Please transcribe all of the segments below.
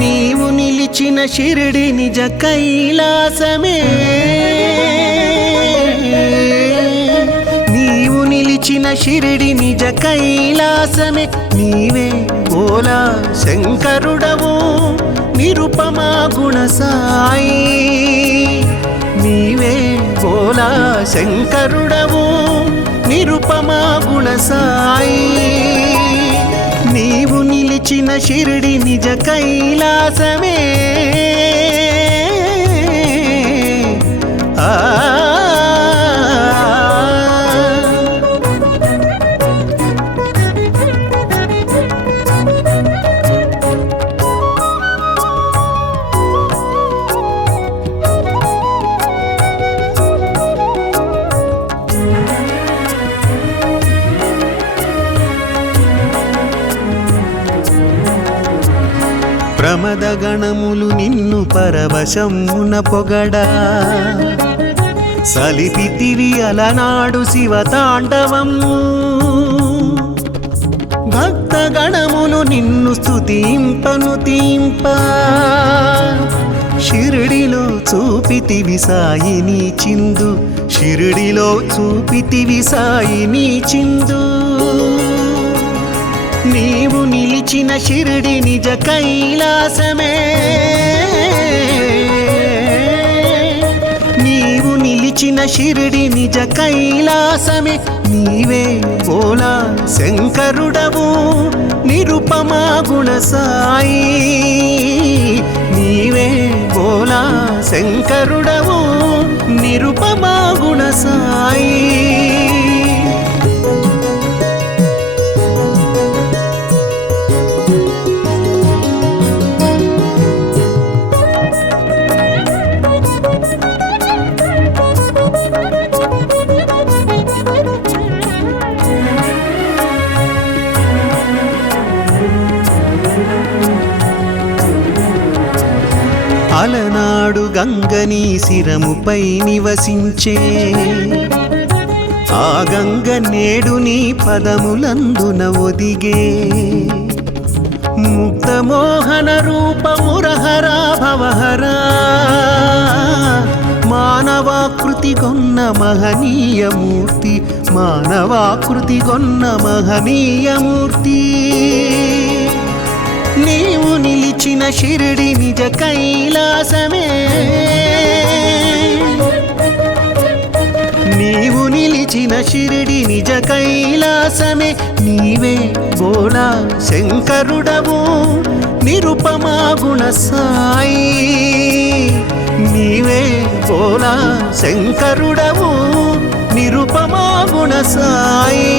నీవు నిలిచిన షిరిడి నిజ కైలాసమే, నీవు నిలిచిన షిరిడి నిజ కైలాసమే, నీవే భోలా శంకరుడవు నిరుపమా గుణ సాయి, నీవే భోలా శంకరుడవు నిరుపమా గుణ సాయి, నీవు నిలిచిన షిరిడి నిజ కైలాసమే. ప్రమద గణములు నిన్ను పరవశమున పొగడా, సలిపితివి అలనాడు శివతాండవము, భక్త గణములు నిన్ను స్తుతింపను తీంప, షిరిడిలో చూపితివి సాయిని చిందు, షిరిడిలో చూపితివి సాయిని చిందు, నీవు నిలిచిన షిరిడి నిజ కైలాసమే, నీవు నిలిచిన షిరిడి నిజ కైలాసమే, నీవే భోలా శంకరుడవు నిరుపమా గుణ సాయి, నీవే భోలా శంకరుడవు నిరుపమా గుణ సాయి. అలనాడు గంగని శిరముపై నివసించే, ఆ గంగ నేడు నీ పదములందున ఒదిగే, ముక్తమోహన రూపమురహరా భవహరా, మానవాకృతి గొన్న మహనీయమూర్తి, మానవాకృతి గొన్న మహనీయమూర్తి, నీవు నిలిచిన షిరిడి నిజ కైలాసమే, నీవు నిలిచిన షిరిడి నిజ కైలాసమే, నీవే భోలా శంకరుడవు నిరుపమా గుణ సాయి, నీవే భోలా శంకరుడవు నిరుపమా గుణ సాయి.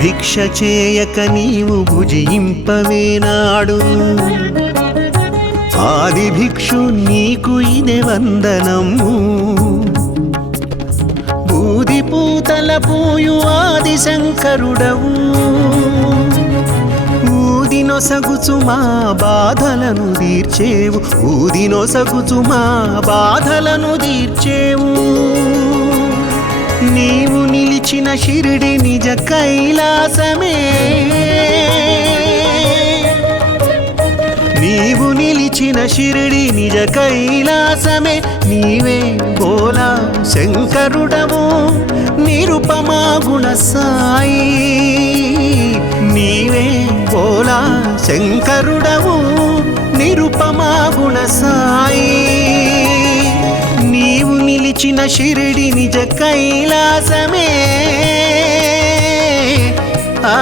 భిక్ష చేయక నీవు భుజింపవేనాడు, ఆది భిక్షు నీకు ఇదే వందనము, బూది పూతల పూయు ఆది శంకరుడవు, ఊదినొసగుచు మా బాధలను తీర్చేవు, ఊదినొసగుచు మా బాధలను తీర్చేవు, నీవు నిలిచిన షిరిడి నిజ కైలాసమే, నీవు నిలిచిన షిరిడి నిజ కైలాసమే, నీవే భోలా శంకరుడవు నిరుపమా గుణ సాయి, నీవే భోలా శంకరుడవు నిరుపమా గుణ సాయి, నీవు నిలిచిన షిరిడి నిజ కైలాసమే. ఆ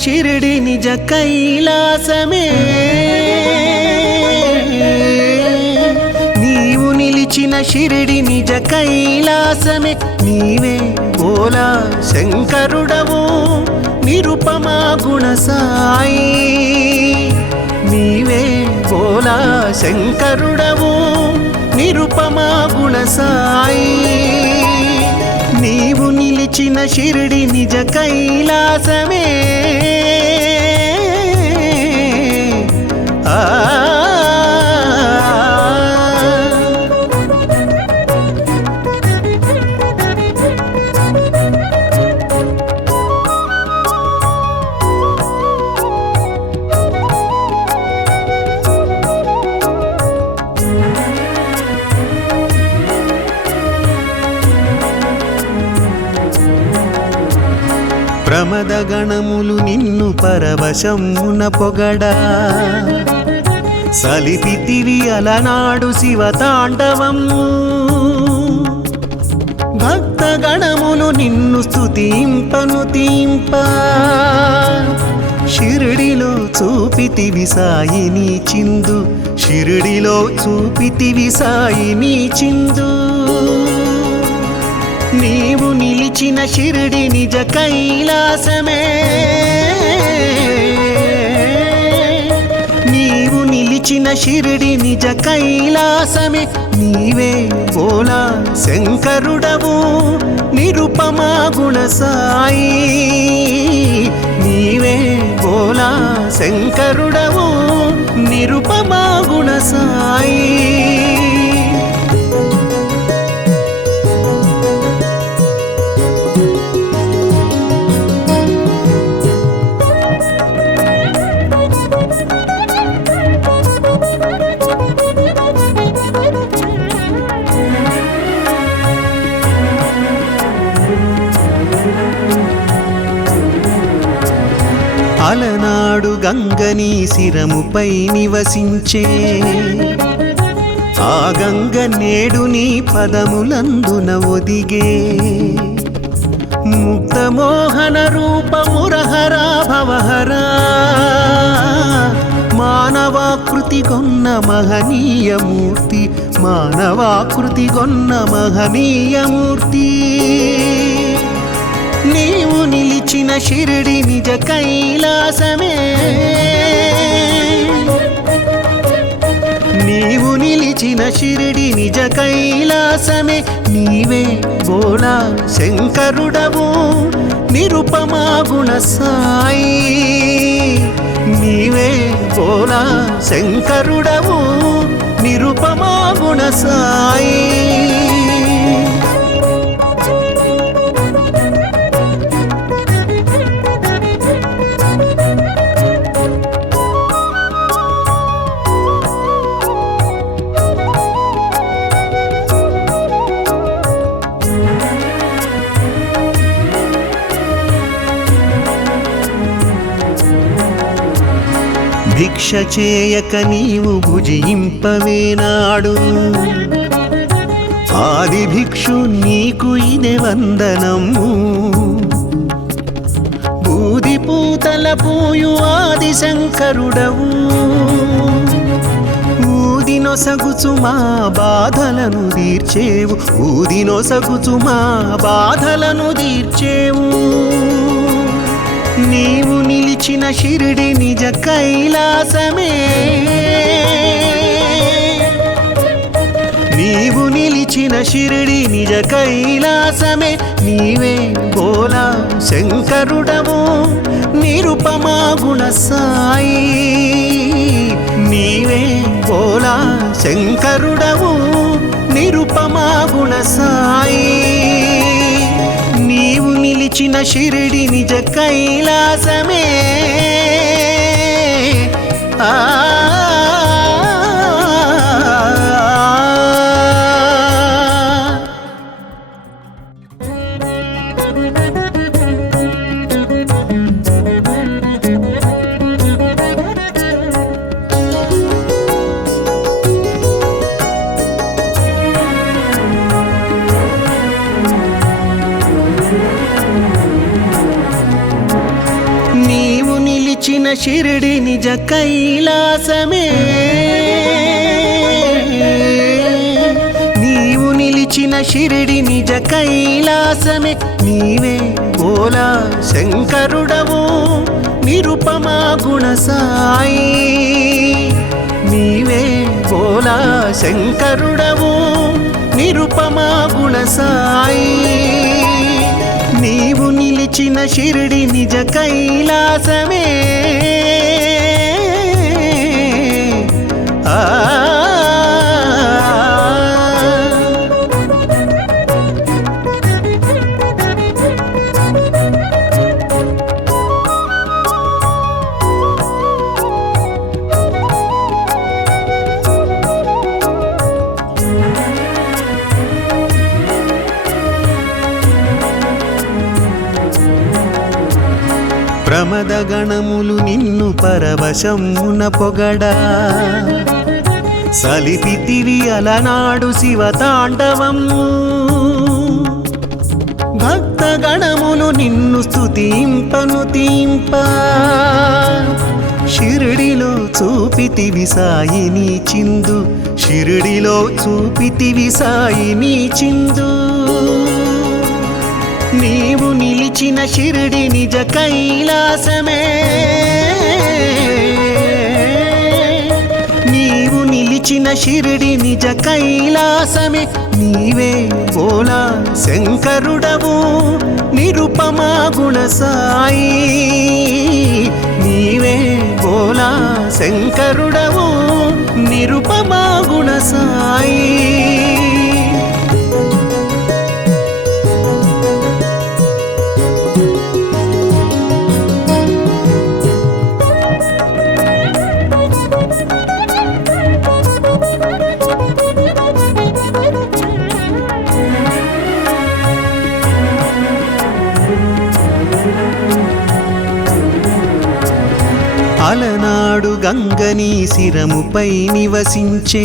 షిరిడి నిజ కైలాసమే నీవు నిలిచిన షిరిడి నిజ కైలాసమే నీవే బోలా శంకరుడవు నిరుపమా గుణ సాయి నీవే బోలా శంకరుడవు నిరుపమా గుణ సాయి నీవు నిలిచిన షిరిడి నిజ కైలాసమే ప్రమద గణములు నిన్ను పరవశమున పొగడా సలిపితివి అలనాడు శివతాండవము భక్త గణములు నిన్ను స్తుతింపను తీంప షిరిడిలో చూపితివి సాయిని చిందు షిరిడిలో చూపితివి సాయిని చిందు నీవు నిలిచిన షిరిడి నిజ కైలాసమే నీవు నిలిచిన షిరిడి నిజ కైలాసమే నీవే బోలా శంకరుడవు నిరుపమా గుణ సాయి నీవే బోలా శంకరుడవు నిరుపమా గుణ సాయి అలనాడు గంగని శిరముపై నివసించే ఆ గంగ నేడు నీ పదములందున ఒదిగే ముక్తమోహన రూపమురహరా భవహరా మానవాకృతి గొన్న మహనీయమూర్తి మానవాకృతి గొన్న మహనీయమూర్తి నీవు నిలిచిన షిరిడి నిజ కైలాసమే నీవు నిలిచిన షిరిడి నిజ కైలాసమే నీవే బోలా శంకరుడవు నిరుపమా గుణ సాయి నీవే బోలా శంకరుడవు నిరుపమా గుణ సాయి భిక్ష చేయక నీవు భుజింపవేనాడు ఆది భిక్షు నీకు ఇదే వందనము బూది పూతల పూయు ఆది శంకరుడవు ఊదినొసగుచు మా బాధలను తీర్చేవు ఊదినొసగుచు మా బాధలను తీర్చేవు నీవు నిలిచిన షిరిడి నిజ కైలాసమే నీవు నిలిచిన షిరిడి నిజ కైలాసమే నీవే బోలా శంకరుడవు నిరుపమా గుణ సాయి నీవే బోలా శంకరుడవు నిరుపమా గుణ సాయి నీవు నిలిచిన షిరిడి నిజ కైలాసమే ఆ నీవు షిరిడి నిజ కైలాసమే నీవు నిలిచిన షిరిడి నిజ కైలాసమే నీవే బోలా శంకరుడవు నిరుపమా గుణ సాయి నీవే బోలా శంకరుడవు నిరుపమా గుణ సాయి నీవు నిలిచిన షిరిడి నిజ కైలాసమే ప్రమద గణములు నిన్ను పరవశమున పొగడా సలిపితివి అలనాడు శివతాండవము భక్త గణములు నిన్ను స్తుతింపను తీంప షిరిడిలో చూపితివి సాయిని చిందు షిరిడిలో చూపితివి సాయిని చిందు నీవు నిలిచిన షిరిడి నిజ కైలాసమే నీవు నిలిచిన షిరిడి నిజ కైలాసమే నీవే బోలా శంకరుడవు నిరుపమా గుణ సాయి నీవే బోలా శంకరుడవు నిరుపమా గుణ సాయి అలనాడు గంగని శిరముపై నివసించే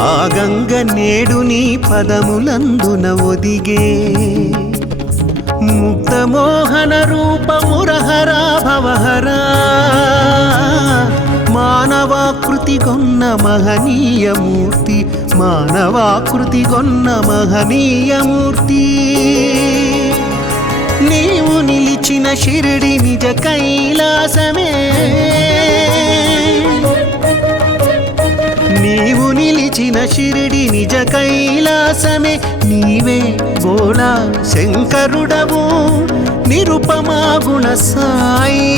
ఆ గంగ నేడు నీ పదములందున ఒదిగే ముక్తమోహన రూపమురహరా భవహరా మానవాకృతి గొన్న మహనీయమూర్తి మానవాకృతి గొన్న మహనీయమూర్తి నీవు నిలిచిన షిరిడి నిజ కైలాసమే నీవు నిలిచిన షిరిడి నిజ కైలాసమే నీవే బోలా శంకరుడవు నిరుపమా గుణ సాయి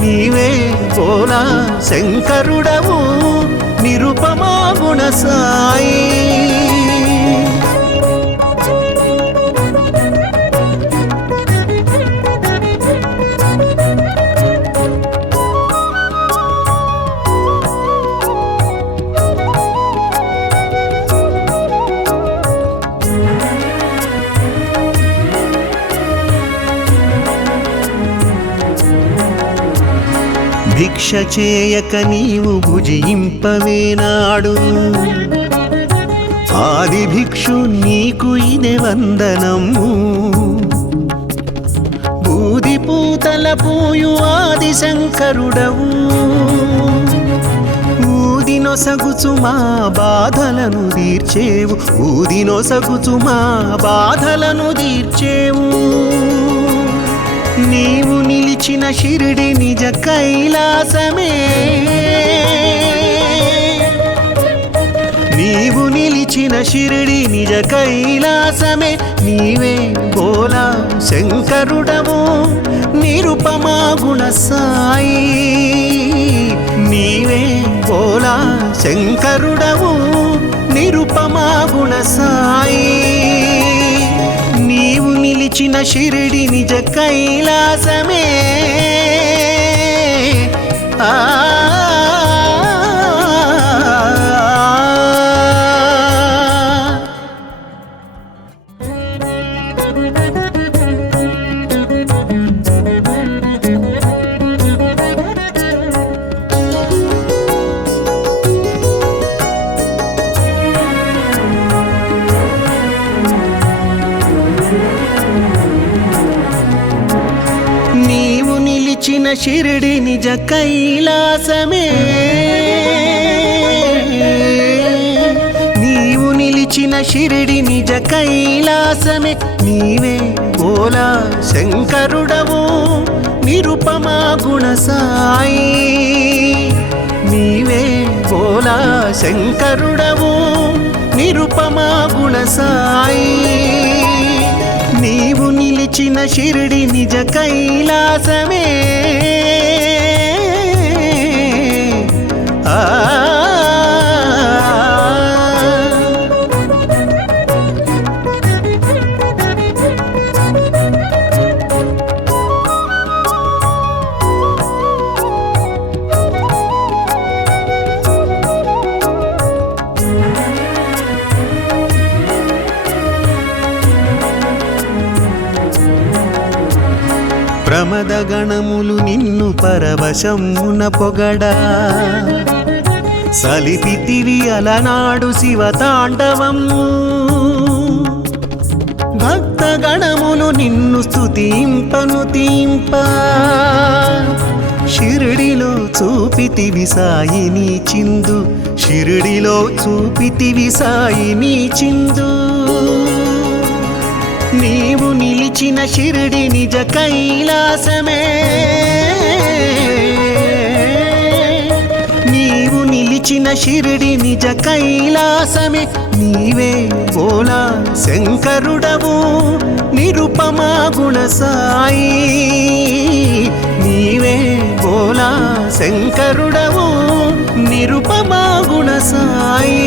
నీవే బోలా శంకరుడవు నిరుపమా గుణ సాయి భిక్ష చేయక నీవు భుజింపవేనాడు ఆది భిక్షు నీకు ఇదే వందనము బూది పూతల పూయు ఆది శంకరుడవు ఊదినొసగుచు మా బాధలను తీర్చేవు ఊదినొసగుచు మా బాధలను తీర్చేవు నీవు నిలిచిన షిరిడి నిజ కైలాసమే నీవు నిలిచిన షిరిడి నిజ కైలాసమే నీవే బోలా శంకరుడవు నిరుపమా గుణ సాయి నీవే బోలా శంకరుడవు నిరుపమా గుణ సాయి నీవు నిలిచిన షిరిడి నిజ కైలాసమే ఆ నీవు షిరిడి నిజ కైలాసమే నీవు నిలిచిన షిరిడి నిజ కైలాసమే నీవే బోలా శంకరుడవు నిరుపమా గుణ సాయి నీవే బోలా శంకరుడవు నిరుపమా గుణ సాయి నీవు నిలిచిన షిరిడి నిజ కైలాసమే ప్రమద గణములు నిన్ను పరవశమున పొగడా సలిపితివి అలనాడు శివతాండవము భక్త గణములు నిన్ను స్తుతింపను తీంప షిరిడిలో చూపితివి సాయిని చిందు షిరిడిలో చూపితివి సాయిని చిందు నీవు నిలిచిన షిరిడి నిజ కైలాసమే నీవు నిలిచిన షిరిడి నిజ కైలాసమే నీవే బోలా శంకరుడవు నిరుపమా గుణ సాయి నీవే బోలా శంకరుడవు నిరుపమా గుణ సాయి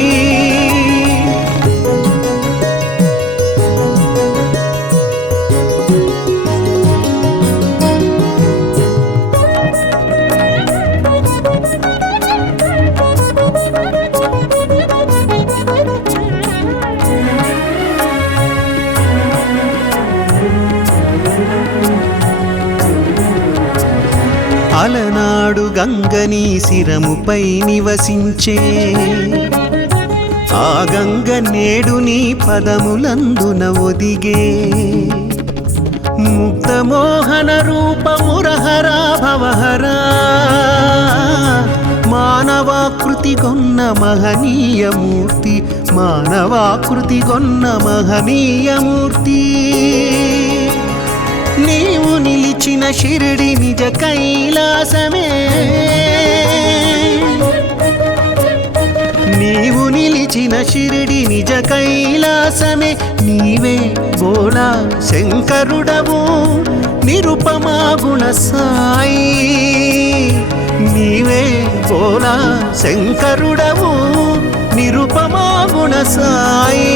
అలనాడు గంగని శిరముపై నివసించే ఆ గంగ నేడు నీ పదములందున ఒదిగే ముక్తమోహన రూపమురహరా భవహరా మానవాకృతి గొన్న మహనీయమూర్తి మానవాకృతి గొన్న మహనీయమూర్తి నీవు నిలిచిన షిరిడి నిజ కైలాసమే నీవు నిలిచిన షిరిడి నిజ కైలాసమే నీవే బోలా శంకరుడవు నిరుపమా గుణ సాయి నీవే బోలా శంకరుడవు నిరుపమా గుణ సాయి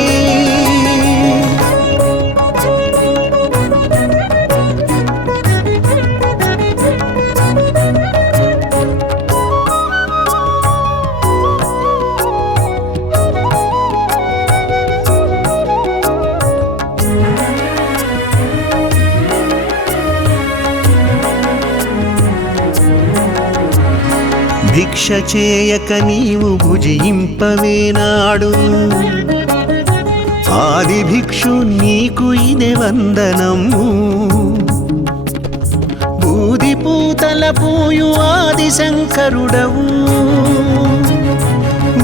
భిక్ష చేయక నీవు భుజింపవేనాడు ఆది భిక్షు నీకు ఇదే వందనము బూది పూతల పూయు ఆది శంకరుడవు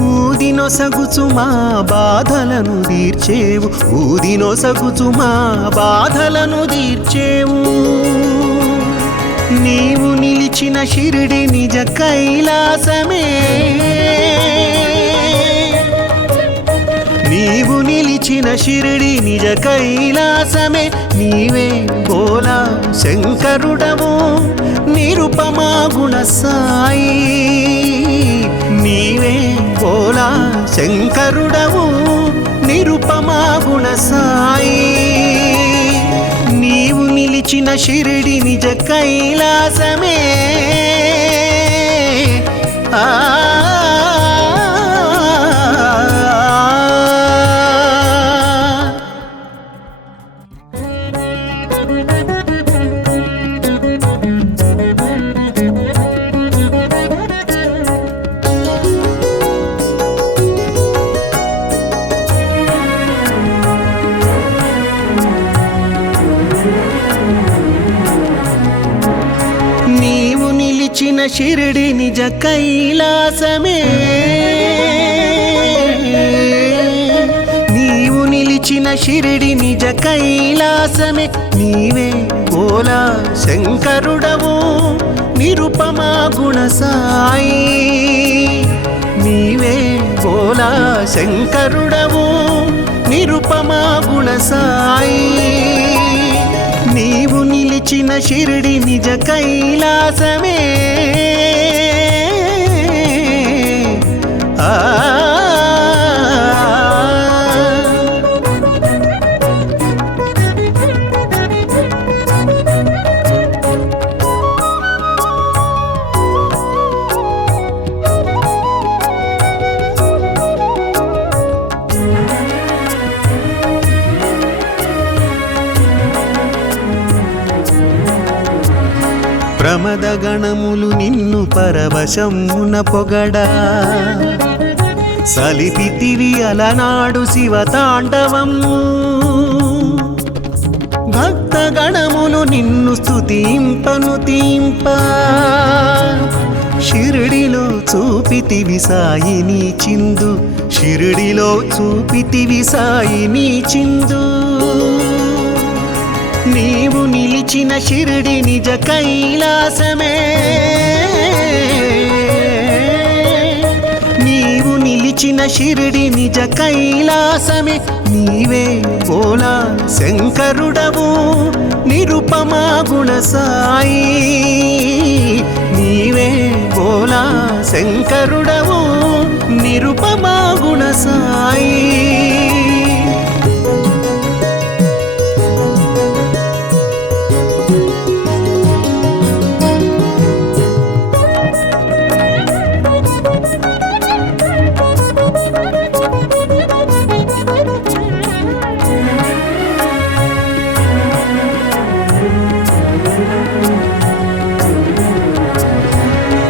ఊదినొసగుచు మా బాధలను తీర్చేవు ఊదినొసగుచు మా బాధలను తీర్చేవు నీవు నిలిచిన షిరిడి నిజ కైలాసమే నీవు నిలిచిన షిరిడి నిజ కైలాసమే నీవే బోలా శంకరుడవు నిరుపమా గుణ సాయి నీవే బోలా శంకరుడవు నిరుపమా గుణ సాయి నీవు నిలిచిన షిరిడి నిజ కైలాసమే ఆ నీవు షిరిడి నిజ కైలాసమే నీవు నిలిచిన షిరిడి నిజ కైలాసమే నీవే భోలా శంకరుడవు నిరుపమా గుణ సాయి నీవే భోలా శంకరుడవు నిరుపమా గుణ సాయి నీవు నిలిచిన షిరిడి నిజ కైలాసమే ప్రమద గణములు నిన్ను పరవశమున పొగడా సలిపితివి అలనాడు శివతాండవము భక్త గణములు నిన్ను స్తుతింపను తీంప షిరిడిలో చూపితివి సాయిని చిందు షిరిడిలో చూపితివి సాయిని చిందు నీవు నిలిచిన షిరిడి నిజ కైలాసమే నీవు నిలిచిన షిరిడి నిజ కైలాసమే నీవే భోలా శంకరుడవు నిరుపమా గుణ సాయి నీవే భోలా శంకరుడవు నిరుపమా గుణ సాయి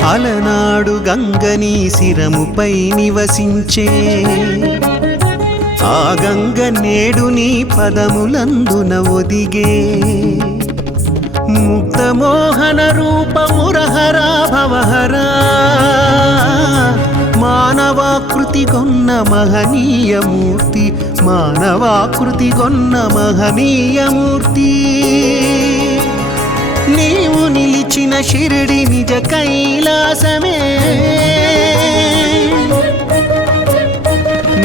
అలనాడు గంగని శిరముపై నివసించే ఆ గంగ నేడు నీ పదములందున ఒదిగే ముక్తమోహన రూపమురహరా భవహరా మానవాకృతి గొన్న మహనీయమూర్తి మానవాకృతి గొన్న మహనీయమూర్తి నీవు నిలిచిన షిరిడి నిజ కైలాసమే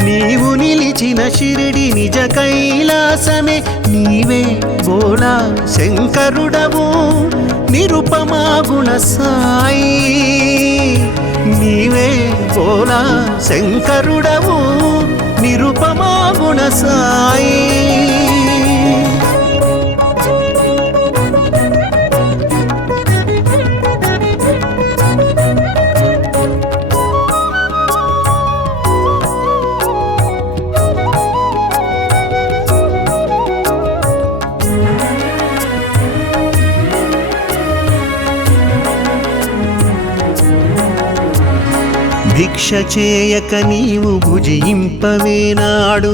నీవు నిలిచిన షిరిడి నిజ కైలాసమే నీవే భోలా శంకరుడవు నిరుపమా గుణ సాయి నీవే భోలా శంకరుడవు నిరుపమా గుణ సాయి భిక్ష చేయక నీవు భుజింపవేనాడు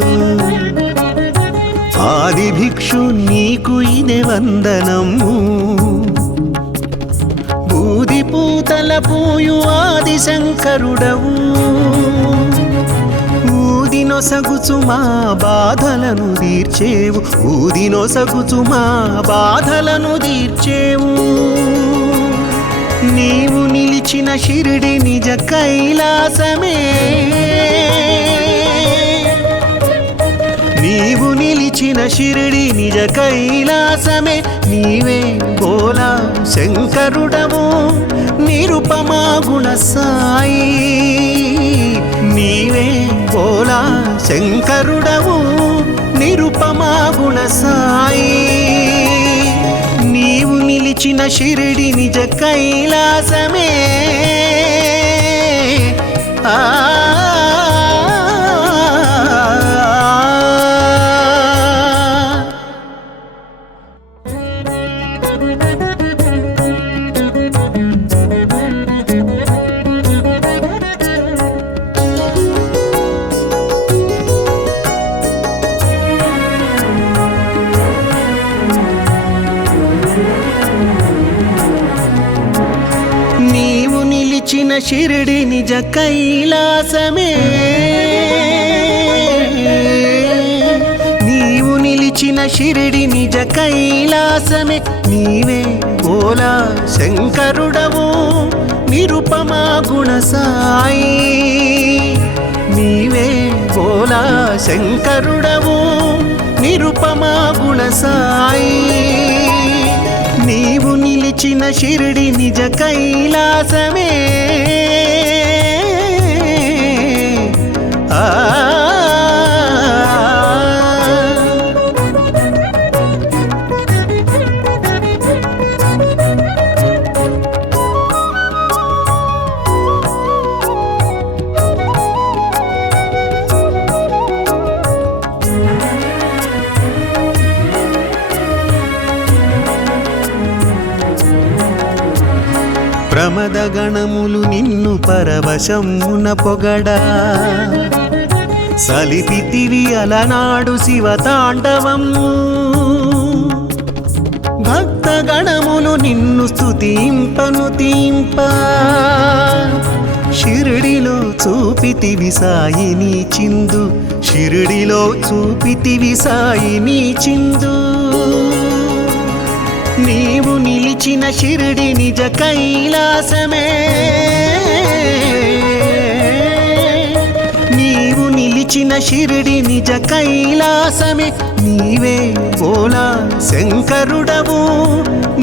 ఆది భిక్షు నీకు ఇదే వందనము బూది పూతల పూయు ఆది శంకరుడవు ఊదినొసగుచు మా బాధలను తీర్చేవు ఊదినొసగుచు మా బాధలను తీర్చేవు నీవు నిలిచిన షిరిడి నిజ కైలాసమే నీవు నిలిచిన షిరిడి నిజ కైలాసమే నీవే భోలా శంకరుడవు నిరుపమా గుణ సాయి నీవే భోలా శంకరుడవు నిరుపమా గుణ సాయి నీవు నిలిచిన షిరిడి నిజ కైలాసమే ఆ నీవు షిరిడి నిజ కైలాసమే నీవు నిలిచిన షిరిడి నిజ కైలాసమే నీవే భోలా శంకరుడవు నిరుపమా గుణ సాయి నీవే భోలా శంకరుడవు నిరుపమా గుణ సాయి నీవు నిలిచిన షిరిడి నిజ కైలాసమే ప్రమద గణములు నిన్ను పరవశమున పొగడా సలిపితివి అలనాడు శివతాండవము భక్త గణములు నిన్ను స్తుతింపను తీంప షిరిడిలో చూపితివి సాయిని చిందు షిరిడిలో చూపితివి సాయిని చిందు నీవు నిలిచిన షిరిడి నిజ కైలాసమే నీవు నిలిచిన షిరిడి నిజ కైలాసమే నీవే భోలా శంకరుడవు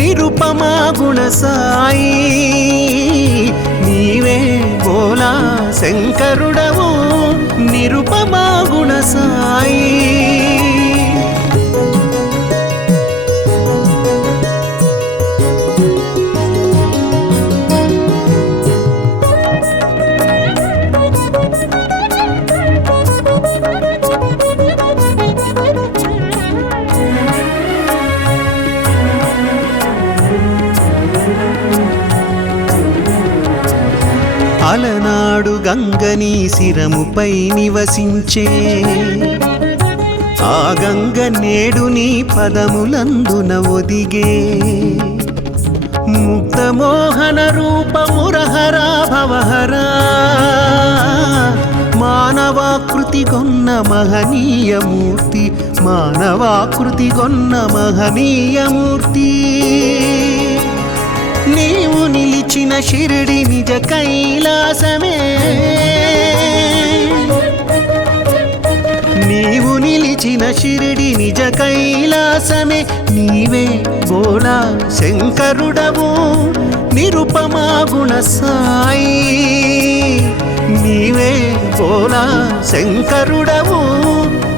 నిరుపమా గుణ సాయి నీవే భోలా శంకరుడవు నిరుపమా గుణ సాయి అలనాడు గంగని శిరముపై నివసించే ఆ గంగ నేడు నీ పదములందున ఒదిగే ముక్తమోహన రూపమురహరా భవహరా మానవాకృతి గొన్న మహనీయమూర్తి మానవాకృతి గొన్న మహనీయమూర్తి నీవు నిలిచిన షిరిడి నిజ కైలాసమే నీవు నిలిచిన షిరిడి నిజ కైలాసమే నీవే భోలా శంకరుడవు నిరుపమా గుణ సాయి నీవే భోలా శంకరుడవు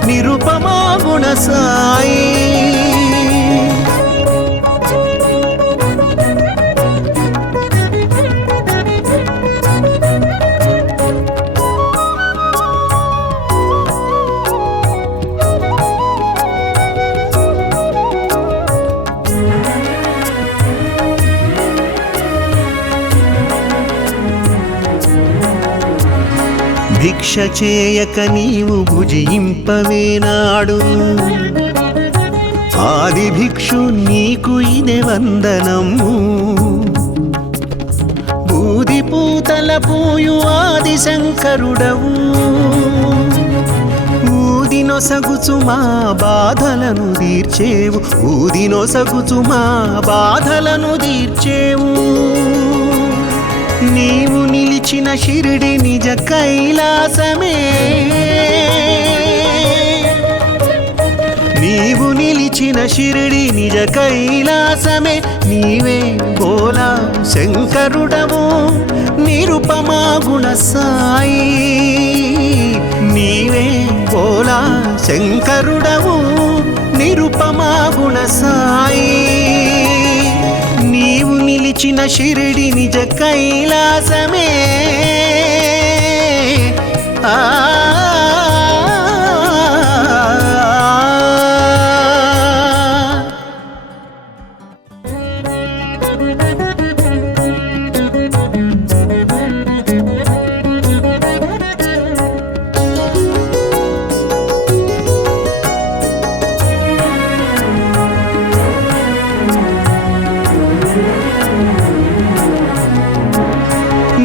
నిరుపమా గుణ సాయి భిక్ష చేయక నీవు భుజింపవేనాడు ఆది భిక్షు నీకు ఇదే వందనము బూది పూతల పూయు ఆది శంకరుడవు ఊదినొసగుచు మా బాధలను తీర్చేవు ఊదినొసగుచు మా బాధలను తీర్చేవు నీవు నిలిచిన షిరిడి నిజ కైలాసమే నీవు నిలిచిన షిరిడి నిజ కైలాసమే నీవే భోలా శంకరుడవు నిరుపమా గుణ సాయి నీవే భోలా శంకరుడవు నిరుపమా గుణ సాయి నీవు నిలిచిన షిరిడి నిజ కైలాసమే ఆ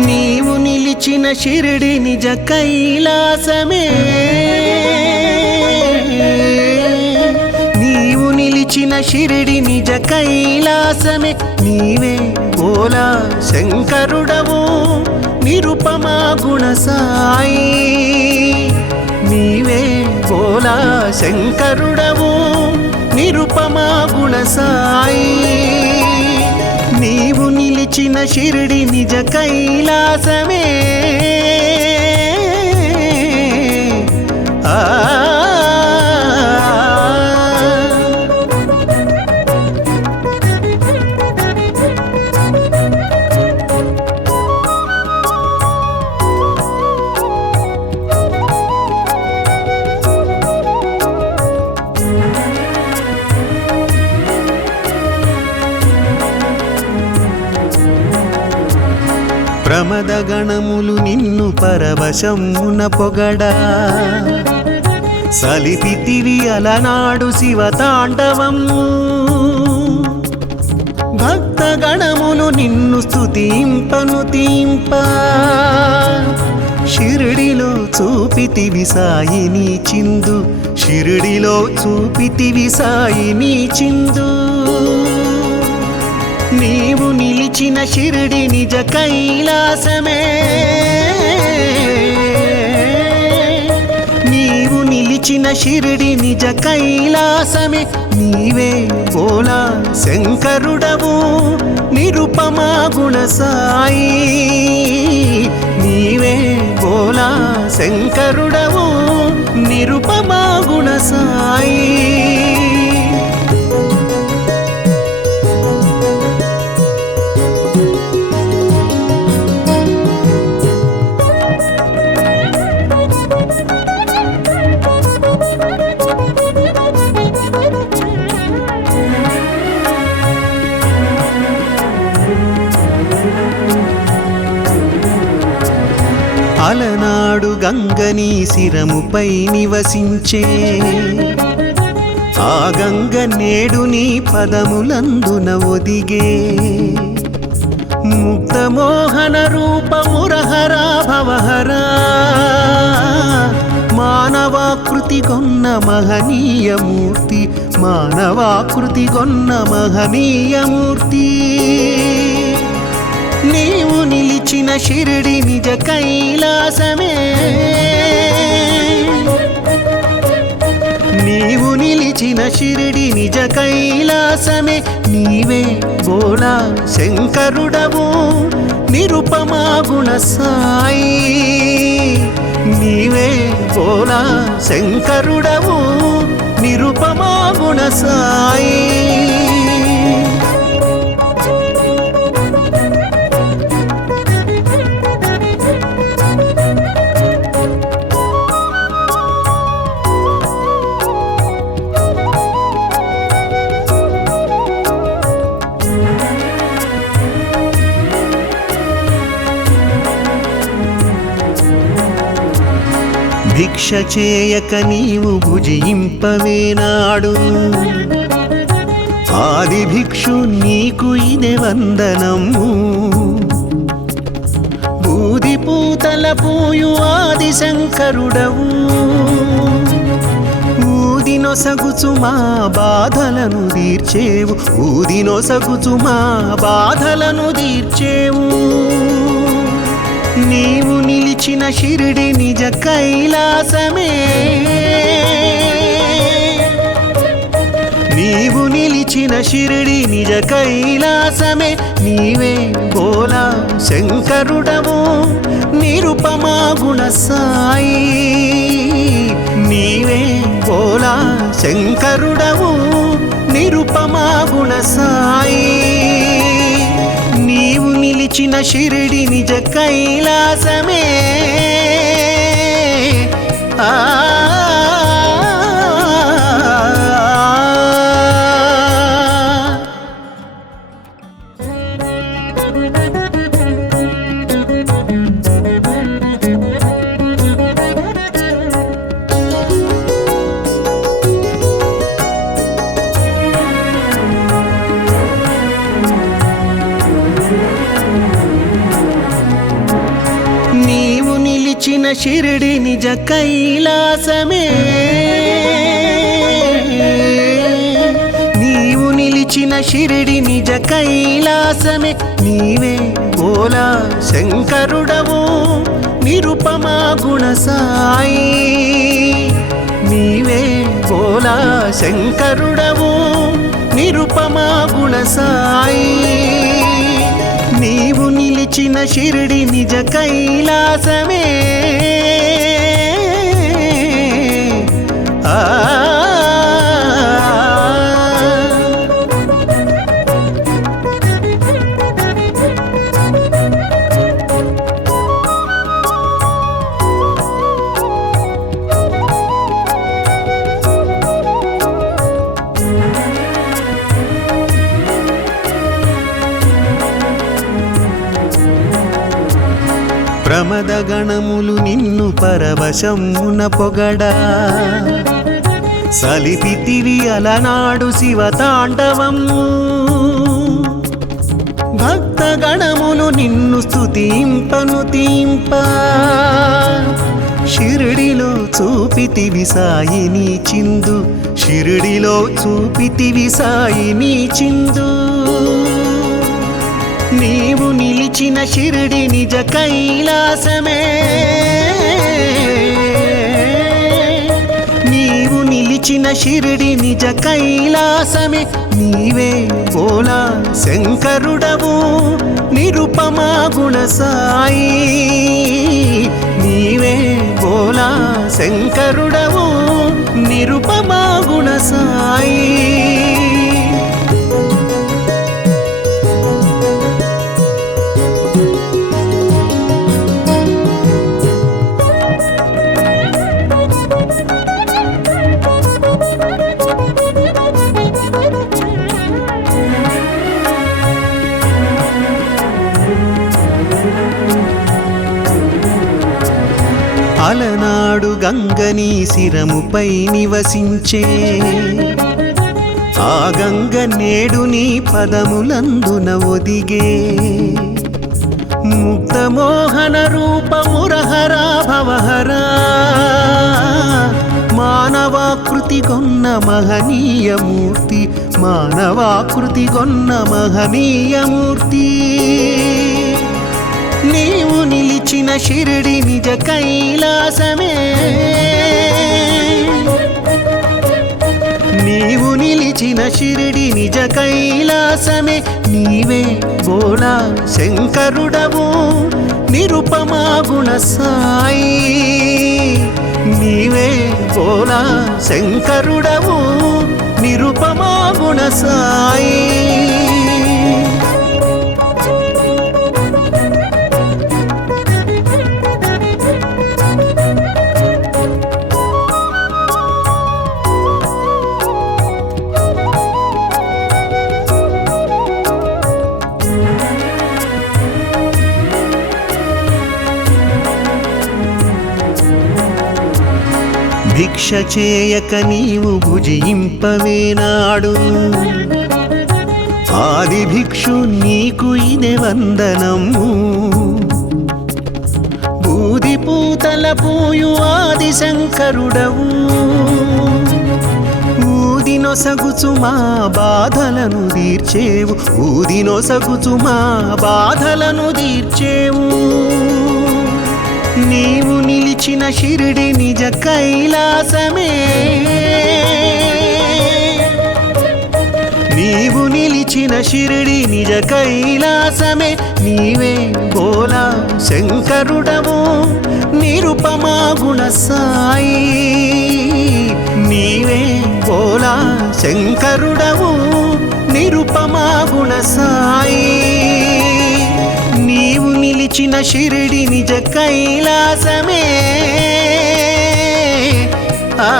నీవు షిరిడి నిజ కైలాసమే నీవు నిలిచిన షిరిడి నిజ కైలాసమే నీవే బోలా శంకరుడవు నిరుపమా గుణ సాయి నీవే బోలా శంకరుడవు నిరుపమా గుణ సాయి నీవు నిలిచిన షిరిడి నిజ కైలాసమే ప్రమద గణములు నిన్ను పరవశమున పొగడా సలిపితివి అలనాడు శివతాండవము భక్త గణములు నిన్ను స్తుతింపను తీంప షిరిడిలో చూపితివి సాయిని చిందు షిరిడిలో చూపితివి సాయిని చిందు నీవు నిలిచిన షిరిడి నిజ కైలాసమే నీవు నిలిచిన షిరిడి నిజ కైలాసమే నీవే బోలా శంకరుడవు నిరుపమా గుణ సాయి నీవే బోలా శంకరుడవు నిరుపమా గుణ సాయి అలనాడు గంగని శిరముపై నివసించే ఆ గంగ నేడు నీ పదములందున ఒదిగే ముక్తమోహన రూపమురహరా భవహరా మానవాకృతి గొన్న మహనీయమూర్తి మానవాకృతి గొన్న మహనీయమూర్తి నీవు నిలిచిన షిరిడి నిజ కైలాసమే నీవు నిలిచిన షిరిడి నిజ కైలాసమే నీవే బోలా శంకరుడవు నిరుపమా గుణ సాయి నీవే బోలా శంకరుడవు నిరుపమా గుణ సాయి భిక్ష చేయక నీవు భుజింపవేనాడు ఆది భిక్షు నీకు ఇదే వందనము బూది పూతల పూయు ఆది శంకరుడవు ఊదినొసగుచు మా బాధలను తీర్చేవు ఊదినొసగుచు మా బాధలను తీర్చేవు నీవు నిలిచిన షిరిడి నిజ కైలాసమే నీవు నిలిచిన షిరిడి నిజ కైలాసమే నీవే బోలా శంకరుడవు నిరుపమా గుణ సాయి నీవే బోలా శంకరుడవు నిరుపమా గుణ సాయి నీవు నిలిచిన షిరిడి నిజ కైలాసమే ఆ నీవు షిరిడి నిజ కైలాసమే నీవు నిలిచిన షిరిడి నిజ కైలాసమే నీవే బోలా శంకరుడవు నిరుపమా గుణ సాయి నీవే బోలా శంకరుడవు నిరుపమా గుణ సాయి నీవు నిలిచిన షిరిడి నిజ కైలాసమే ప్రమద గణములు నిన్ను పరవశమున పొగడా సలిపితివి అలనాడు శివతాండవము భక్త గణములు నిన్ను స్తుతింపను తీంప షిరిడిలో చూపితివి సాయిని చిందు షిరిడిలో చూపితివి సాయిని చిందు నీవు నిలిచిన షిరిడి నిజ కైలాసమే నీవు నిలిచిన షిరిడి నిజ కైలాసమే నీవే బోలా శంకరుడవు నిరుపమా గుణ సాయి నీవే బోలా శంకరుడవు నిరుపమా గుణ సాయి అలనాడు గంగని శిరముపై నివసించే ఆ గంగ నేడు నీ పదములందున ఒదిగే ముక్తమోహన రూపమురహరా భవహరా మానవాకృతి గొన్న మహనీయమూర్తి మానవాకృతి గొన్న మహనీయమూర్తి నీవు నిలిచిన షిరిడి నిజ కైలాసమే నీవు నిలిచిన షిరిడి నిజ కైలాసమే నీవే బోలా శంకరుడవు నిరుపమా గుణ సాయి నీవే బోలా శంకరుడవు నిరుపమా గుణ సాయి భిక్ష చేయక నీవు భుజింపవేనాడు ఆది భిక్షు నీకు ఇదే వందనము బూది పూతల పూయు ఆది శంకరుడవు ఊదినొసగుచు మా బాధలను తీర్చేవు ఊదినొసగుచు మా బాధలను తీర్చేవు నీవు నిలిచిన షిరిడి నిజ కైలాసమే నీవు నిలిచిన షిరిడి నిజ కైలాసమే నీవే బోలా శంకరుడవు నిరుపమా గుణ సాయి నీవే బోలా శంకరుడవు నిరుపమా గుణ సాయి నీవు నిలిచిన షిరిడి నిజ కైలాసమే ఆ